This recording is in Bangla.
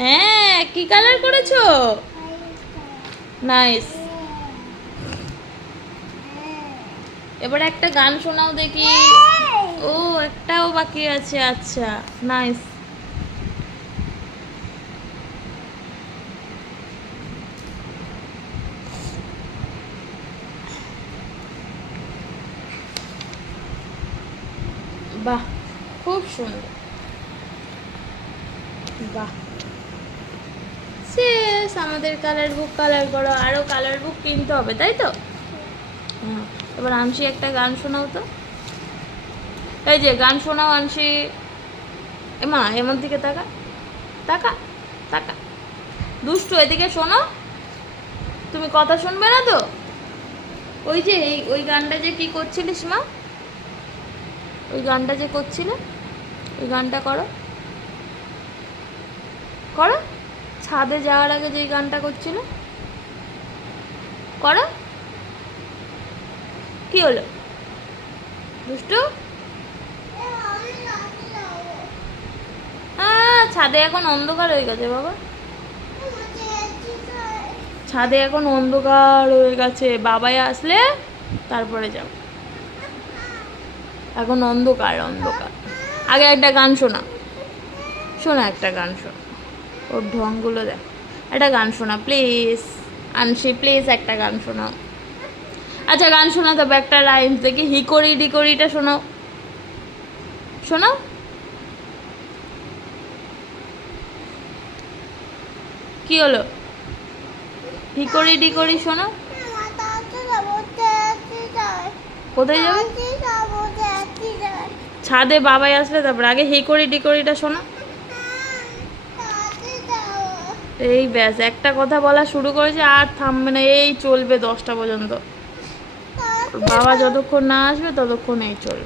হ্যাঁ, কি কালার করেছো? নাইস। এবার একটা গান শোনাও দেখি। ও, একটাও বাকি আছে। আচ্ছা, নাইস। বাহ, খুব সুন্দর। বাহ, শেষ আমাদের কালার বুক কালার করো। আরো কালার বুক কিনতে হবে, তাই তো? হ্যাঁ। এবার আনসি একটা গান শোনাও তো। এই যে গান শোনাও আনসি। এমা, এমন দিকে তাকা, তাকা, তাকা। দুষ্টু, এদিকে শোনো। তুমি কথা শুনবে না তো? ওই যে ওই গানটা যে কি করছিলিস মা, ওই গানটা যে করছিলে, ওই গানটা করো, করো। ছাদে যাওয়ার আগে যে গানটা করছিল, করো। কি হলো দুষ্টু? হ্যাঁ, ছাদে এখন অন্ধকার হয়ে গেছে বাবা। ছাদে এখন অন্ধকার হয়ে গেছে, বাবাই আসলে তারপরে যাব। এখন অন্ধকার অন্ধকার। আগে একটা গান শোনা, শোনা একটা গান শোনা। ওর ঢংগুলো দেখ। একটা গান শোনা প্লিজ আনসি, প্লিজ একটা গান শোনাও। আচ্ছা, গান শোনা তবে একটা লাইন দেখি। হিকড়ি ডিকড়িটা শোনাও, শোনাও। কি হলো? হিকড়ি ডিকড়ি শোনাও। কোথায় যাবে? ছাদে বাবাই আসলে তারপর। আগে হিকড়ি ডিকড়িটা শোনা। এই ব্যাস, একটা কথা বলা শুরু করেছে আর থামবে না, এই চলবে 10টা পর্যন্ত। বাবা যতক্ষণ না আসবে ততক্ষণ এই চলবে।